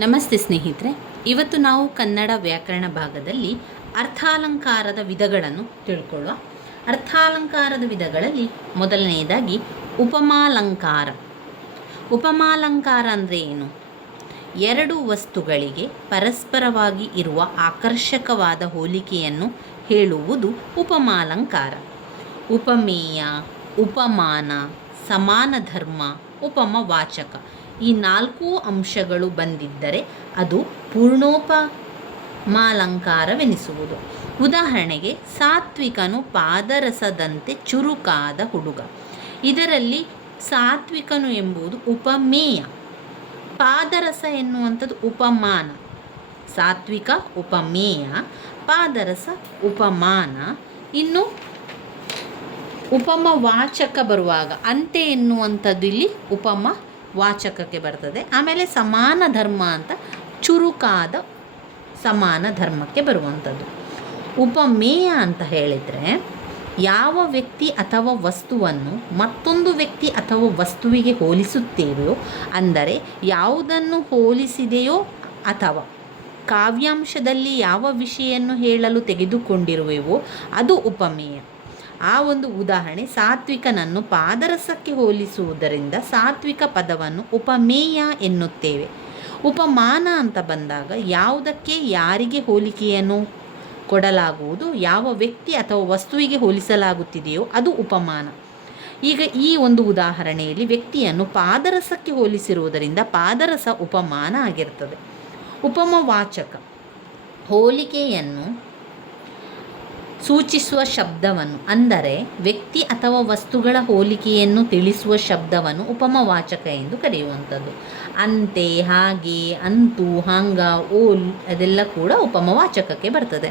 ನಮಸ್ತೆ ಸ್ನೇಹಿತರೆ, ಇವತ್ತು ನಾವು ಕನ್ನಡ ವ್ಯಾಕರಣ ಭಾಗದಲ್ಲಿ ಅರ್ಥಾಲಂಕಾರದ ವಿಧಗಳನ್ನು ತಿಳ್ಕೊಳ್ಳುವ. ಅರ್ಥಾಲಂಕಾರದ ವಿಧಗಳಲ್ಲಿ ಮೊದಲನೆಯದಾಗಿ ಉಪಮಾಲಂಕಾರ. ಉಪಮಾಲಂಕಾರ ಅಂದರೆ ಏನು? ಎರಡು ವಸ್ತುಗಳಿಗೆ ಪರಸ್ಪರವಾಗಿ ಇರುವ ಆಕರ್ಷಕವಾದ ಹೋಲಿಕೆಯನ್ನು ಹೇಳುವುದು ಉಪಮಾಲಂಕಾರ. ಉಪಮೇಯ, ಉಪಮಾನ, ಸಮಾನ ಧರ್ಮ, ಉಪಮವಾಚಕ ಈ ನಾಲ್ಕು ಅಂಶಗಳು ಬಂದಿದ್ದರೆ ಅದು ಪೂರ್ಣೋಪಮಾಲಂಕಾರವೆನಿಸುವುದು. ಉದಾಹರಣೆಗೆ, ಸಾತ್ವಿಕನು ಪಾದರಸದಂತೆ ಚುರುಕಾದ ಹುಡುಗ. ಇದರಲ್ಲಿ ಸಾತ್ವಿಕನು ಎಂಬುದು ಉಪಮೇಯ, ಪಾದರಸ ಎನ್ನುವಂಥದ್ದು ಉಪಮಾನ. ಸಾತ್ವಿಕ ಉಪಮೇಯ, ಪಾದರಸ ಉಪಮಾನ. ಇನ್ನು ಉಪಮವಾಚಕ ಬರುವಾಗ ಅಂತೆ ಎನ್ನುವಂಥದ್ದು ಇಲ್ಲಿ ಉಪಮ ವಾಚಕಕ್ಕೆ ಬರ್ತದೆ. ಆಮೇಲೆ ಸಮಾನ ಧರ್ಮ ಅಂತ ಚುರುಕಾದ ಸಮಾನ ಧರ್ಮಕ್ಕೆ ಬರುವಂಥದ್ದು. ಉಪಮೇಯ ಅಂತ ಹೇಳಿದರೆ ಯಾವ ವ್ಯಕ್ತಿ ಅಥವಾ ವಸ್ತುವನ್ನು ಮತ್ತೊಂದು ವ್ಯಕ್ತಿ ಅಥವಾ ವಸ್ತುವಿಗೆ ಹೋಲಿಸುತ್ತೇವೆಯೋ, ಅಂದರೆ ಯಾವುದನ್ನು ಹೋಲಿಸಿದೆಯೋ ಅಥವಾ ಕಾವ್ಯಾಂಶದಲ್ಲಿ ಯಾವ ವಿಷಯನ್ನು ಹೇಳಲು ತೆಗೆದುಕೊಂಡಿರುವೆವೋ ಅದು ಉಪಮೇಯ. ಆ ಒಂದು ಉದಾಹರಣೆ, ಸಾತ್ವಿಕನನ್ನು ಪಾದರಸಕ್ಕೆ ಹೋಲಿಸುವುದರಿಂದ ಸಾತ್ವಿಕ ಪದವನ್ನು ಉಪಮೇಯ ಎನ್ನುತ್ತೇವೆ. ಉಪಮಾನ ಅಂತ ಬಂದಾಗ ಯಾವುದಕ್ಕೆ ಯಾರಿಗೆ ಹೋಲಿಕೆಯನ್ನು ಕೊಡಲಾಗುವುದು, ಯಾವ ವ್ಯಕ್ತಿ ಅಥವಾ ವಸ್ತುವಿಗೆ ಹೋಲಿಸಲಾಗುತ್ತಿದೆಯೋ ಅದು ಉಪಮಾನ. ಈಗ ಈ ಒಂದು ಉದಾಹರಣೆಯಲ್ಲಿ ವ್ಯಕ್ತಿಯನ್ನು ಪಾದರಸಕ್ಕೆ ಹೋಲಿಸಿರುವುದರಿಂದ ಪಾದರಸ ಉಪಮಾನ ಆಗಿರ್ತದೆ. ಉಪಮವಾಚಕ ಹೋಲಿಕೆಯನ್ನು ಸೂಚಿಸುವ ಶಬ್ದವನ್ನು, ಅಂದರೆ ವ್ಯಕ್ತಿ ಅಥವಾ ವಸ್ತುಗಳ ಹೋಲಿಕೆಯನ್ನು ತಿಳಿಸುವ ಶಬ್ದವನ್ನು ಉಪಮವಾಚಕ ಎಂದು ಕರೆಯುವಂಥದ್ದು. ಅಂತೆ, ಹಾಗೆ, ಅಂತೂ, ಹಾಂಗ, ಓಲ್ ಅದೆಲ್ಲ ಕೂಡ ಉಪಮವಾಚಕಕ್ಕೆ ಬರ್ತದೆ.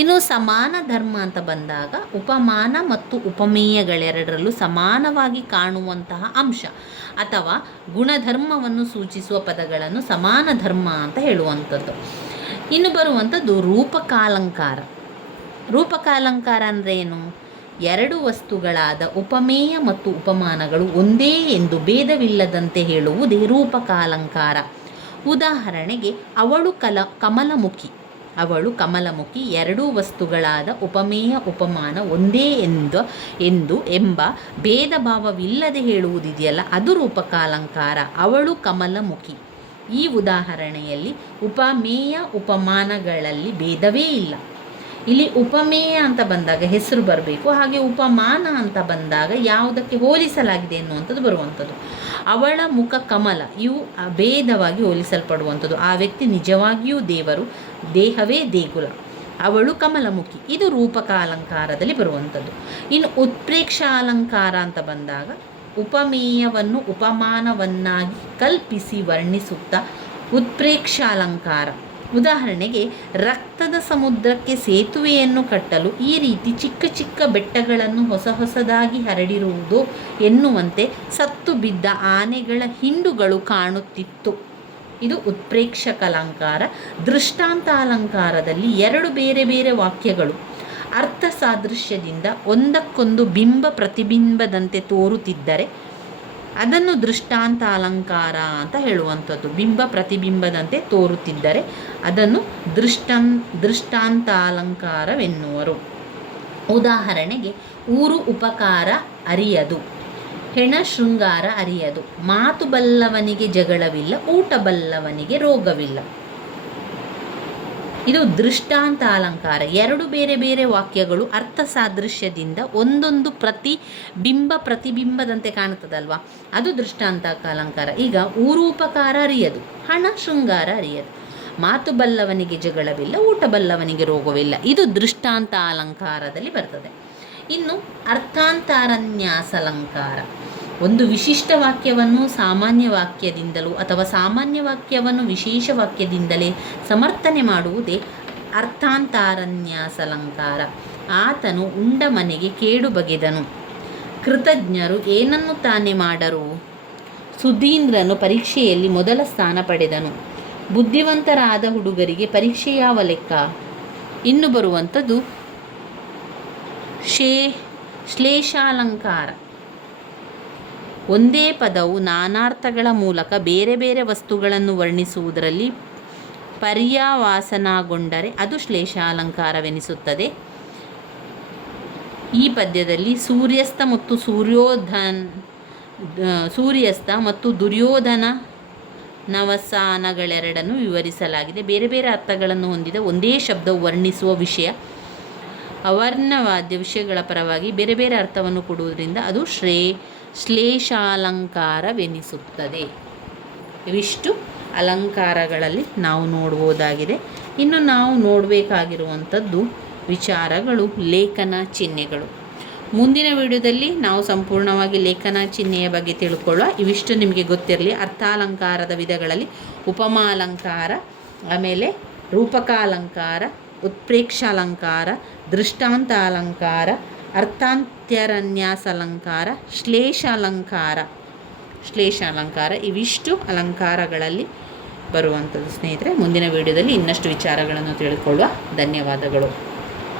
ಇನ್ನು ಸಮಾನ ಧರ್ಮ ಅಂತ ಬಂದಾಗ ಉಪಮಾನ ಮತ್ತು ಉಪಮೇಯಗಳೆರಡರಲ್ಲೂ ಸಮಾನವಾಗಿ ಕಾಣುವಂತಹ ಅಂಶ ಅಥವಾ ಗುಣಧರ್ಮವನ್ನು ಸೂಚಿಸುವ ಪದಗಳನ್ನು ಸಮಾನ ಧರ್ಮ ಅಂತ ಹೇಳುವಂಥದ್ದು. ಇನ್ನು ಬರುವಂಥದ್ದು ರೂಪಕಾಲಂಕಾರ. ರೂಪಕಾಲಂಕಾರ ಅಂದರೆ ಏನು? ಎರಡು ವಸ್ತುಗಳಾದ ಉಪಮೇಯ ಮತ್ತು ಉಪಮಾನಗಳು ಒಂದೇ ಎಂದು ಭೇದವಿಲ್ಲದಂತೆ ಹೇಳುವುದೇ ರೂಪಕಾಲಂಕಾರ. ಉದಾಹರಣೆಗೆ, ಅವಳು ಕಮಲಮುಖಿ. ಅವಳು ಕಮಲಮುಖಿ ಎರಡೂ ವಸ್ತುಗಳಾದ ಉಪಮೇಯ ಉಪಮಾನ ಒಂದೇ ಎಂಬ ಭೇದ ಭಾವವಿಲ್ಲದೆ ಹೇಳುವುದಿದೆಯಲ್ಲ, ಅದು ರೂಪಕಾಲಂಕಾರ. ಅವಳು ಕಮಲಮುಖಿ. ಈ ಉದಾಹರಣೆಯಲ್ಲಿ ಉಪಮೇಯ ಉಪಮಾನಗಳಲ್ಲಿ ಭೇದವೇ ಇಲ್ಲ. ಇಲ್ಲಿ ಉಪಮೇಯ ಅಂತ ಬಂದಾಗ ಹೆಸರು ಬರಬೇಕು, ಹಾಗೆ ಉಪಮಾನ ಅಂತ ಬಂದಾಗ ಯಾವುದಕ್ಕೆ ಹೋಲಿಸಲಾಗಿದೆ ಎನ್ನುವಂಥದ್ದು ಬರುವಂಥದ್ದು. ಅವಳ ಮುಖ ಕಮಲ, ಇವು ಅಭೇದವಾಗಿ ಹೋಲಿಸಲ್ಪಡುವಂಥದ್ದು. ಆ ವ್ಯಕ್ತಿ ನಿಜವಾಗಿಯೂ ದೇವರು, ದೇಹವೇ ದೇಗುಲ. ಅವಳು ಕಮಲಮುಖಿ, ಇದು ರೂಪಕಾಲಂಕಾರದಲ್ಲಿ ಬರುವಂಥದ್ದು. ಇನ್ನು ಉತ್ಪ್ರೇಕ್ಷಾಲಂಕಾರ ಅಂತ ಬಂದಾಗ ಉಪಮೇಯವನ್ನು ಉಪಮಾನವನ್ನಾಗಿ ಕಲ್ಪಿಸಿ ವರ್ಣಿಸುತ್ತಾ ಉತ್ಪ್ರೇಕ್ಷಾಲಂಕಾರ. ಉದಾಹರಣೆಗೆ, ರಕ್ತದ ಸಮುದ್ರಕ್ಕೆ ಸೇತುವೆಯನ್ನು ಕಟ್ಟಲು ಈ ರೀತಿ ಚಿಕ್ಕ ಚಿಕ್ಕ ಬೆಟ್ಟಗಳನ್ನು ಹೊಸದಾಗಿ ಹರಡಿರುವುದು ಎನ್ನುವಂತೆ ಸತ್ತು ಬಿದ್ದ ಆನೆಗಳ ಹಿಂಡುಗಳು ಕಾಣುತ್ತಿತ್ತು. ಇದು ಉತ್ಪ್ರೇಕ್ಷಕಾಲಂಕಾರ. ದೃಷ್ಟಾಂತ ಅಲಂಕಾರದಲ್ಲಿ ಎರಡು ಬೇರೆ ಬೇರೆ ವಾಕ್ಯಗಳು ಅರ್ಥ ಸಾದೃಶ್ಯದಿಂದ ಒಂದಕ್ಕೊಂದು ಬಿಂಬ ಪ್ರತಿಬಿಂಬದಂತೆ ತೋರುತ್ತಿದ್ದರೆ ಅದನ್ನು ದೃಷ್ಟಾಂತ ಅಲಂಕಾರ ಅಂತ ಹೇಳುವಂಥದ್ದು. ಬಿಂಬ ಪ್ರತಿಬಿಂಬದಂತೆ ತೋರುತ್ತಿದ್ದರೆ ಅದನ್ನು ದೃಷ್ಟಾಂತಾಲಂಕಾರವೆನ್ನುವರು. ಉದಾಹರಣೆಗೆ, ಊರು ಉಪಕಾರ ಅರಿಯದು, ಹೆಣ ಶೃಂಗಾರ ಅರಿಯದು, ಮಾತು ಬಲ್ಲವನಿಗೆ ಜಗಳವಿಲ್ಲ, ಊಟ ಬಲ್ಲವನಿಗೆ ರೋಗವಿಲ್ಲ. ಇದು ದೃಷ್ಟಾಂತ ಅಲಂಕಾರ. ಎರಡು ಬೇರೆ ಬೇರೆ ವಾಕ್ಯಗಳು ಅರ್ಥ ಸಾದೃಶ್ಯದಿಂದ ಒಂದೊಂದು ಪ್ರತಿಬಿಂಬದಂತೆ ಕಾಣುತ್ತದಲ್ವ, ಅದು ದೃಷ್ಟಾಂತ ಅಲಂಕಾರ. ಈಗ ಊರು ಉಪಕಾರ ಅರಿಯದು, ಹಣ ಶೃಂಗಾರ ಅರಿಯದು, ಮಾತು ಬಲ್ಲವನಿಗೆ ಜಗಳವಿಲ್ಲ, ಊಟ ಬಲ್ಲವನಿಗೆ ರೋಗವಿಲ್ಲ. ಇದು ದೃಷ್ಟಾಂತ ಅಲಂಕಾರದಲ್ಲಿ ಬರ್ತದೆ. ಇನ್ನು ಅರ್ಥಾಂತಾರನ್ಯಾಸಾಲಂಕಾರ. ಒಂದು ವಿಶಿಷ್ಟ ವಾಕ್ಯವನ್ನು ಸಾಮಾನ್ಯ ವಾಕ್ಯದಿಂದಲೂ ಅಥವಾ ಸಾಮಾನ್ಯ ವಾಕ್ಯವನ್ನು ವಿಶೇಷ ವಾಕ್ಯದಿಂದಲೇ ಸಮರ್ಥನೆ ಮಾಡುವುದೇ ಅರ್ಥಾಂತಾರನ್ಯಾಸಾಲಂಕಾರ. ಆತನು ಉಂಡ ಮನೆಗೆ ಕೇಡು ಬಗೆದನು, ಕೃತಜ್ಞರು ಏನನ್ನು ತಾನೇ ಮಾಡರು, ಸುಧೀಂದ್ರನು ಪರೀಕ್ಷೆಯಲ್ಲಿ ಮೊದಲ ಸ್ಥಾನ ಪಡೆದನು, ಬುದ್ಧಿವಂತರಾದ ಹುಡುಗರಿಗೆ ಪರೀಕ್ಷೆ ಯಾವ ಲೆಕ್ಕ. ಇನ್ನು ಬರುವಂಥದ್ದು ಶ್ಲೇಷಾಲಂಕಾರ. ಒಂದೇ ಪದವು ನಾನಾರ್ಥಗಳ ಮೂಲಕ ಬೇರೆ ಬೇರೆ ವಸ್ತುಗಳನ್ನು ವರ್ಣಿಸುವುದರಲ್ಲಿ ಪರ್ಯಾವಾಸನಗೊಂಡರೆ ಅದು ಶ್ಲೇಷಾಲಂಕಾರವೆನಿಸುತ್ತದೆ. ಈ ಪದ್ಯದಲ್ಲಿ ಸೂರ್ಯಸ್ತ ಮತ್ತು ದುರ್ಯೋಧನ ನವಸಾನಗಳೆರಡನ್ನು ವಿವರಿಸಲಾಗಿದೆ. ಬೇರೆ ಬೇರೆ ಅರ್ಥಗಳನ್ನು ಹೊಂದಿದ ಒಂದೇ ಶಬ್ದವು ವರ್ಣಿಸುವ ವಿಷಯ ಅವರ್ಣವಾದ್ಯ ವಿಷಯಗಳ ಪರವಾಗಿ ಬೇರೆ ಬೇರೆ ಅರ್ಥವನ್ನು ಕೊಡುವುದರಿಂದ ಅದು ಶ್ಲೇಷಾಲಂಕಾರವೆನಿಸುತ್ತದೆ. ಇವಿಷ್ಟು ಅಲಂಕಾರಗಳಲ್ಲಿ ನಾವು ನೋಡ್ಬೋದಾಗಿದೆ. ಇನ್ನು ನಾವು ನೋಡಬೇಕಾಗಿರುವಂಥದ್ದು ವಿಚಾರಗಳು ಲೇಖನ ಚಿಹ್ನೆಗಳು. ಮುಂದಿನ ವಿಡಿಯೋದಲ್ಲಿ ನಾವು ಸಂಪೂರ್ಣವಾಗಿ ಲೇಖನ ಚಿಹ್ನೆಯ ಬಗ್ಗೆ ತಿಳ್ಕೊಳ್ಳುವ. ಇವಿಷ್ಟು ನಿಮಗೆ ಗೊತ್ತಿರಲಿ. ಅರ್ಥಾಲಂಕಾರದ ವಿಧಗಳಲ್ಲಿ ಉಪಮಾಲಂಕಾರ, ಆಮೇಲೆ ರೂಪಕಾಲಂಕಾರ, ಉತ್ಪ್ರೇಕ್ಷಾಲಂಕಾರ, ದೃಷ್ಟಾಂತ ಅಲಂಕಾರ, ಅರ್ಥಾಂತ್ಯರನ್ಯಾಸಾಲಂಕಾರ, ಶ್ಲೇಷಾಲಂಕಾರ ಇವಿಷ್ಟು ಅಲಂಕಾರಗಳಲ್ಲಿ ಬರುವಂಥದ್ದು ಸ್ನೇಹಿತರೆ. ಮುಂದಿನ ವಿಡಿಯೋದಲ್ಲಿ ಇನ್ನಷ್ಟು ವಿಚಾರಗಳನ್ನು ತಿಳ್ಕೊಳ್ಳುವ. ಧನ್ಯವಾದಗಳು.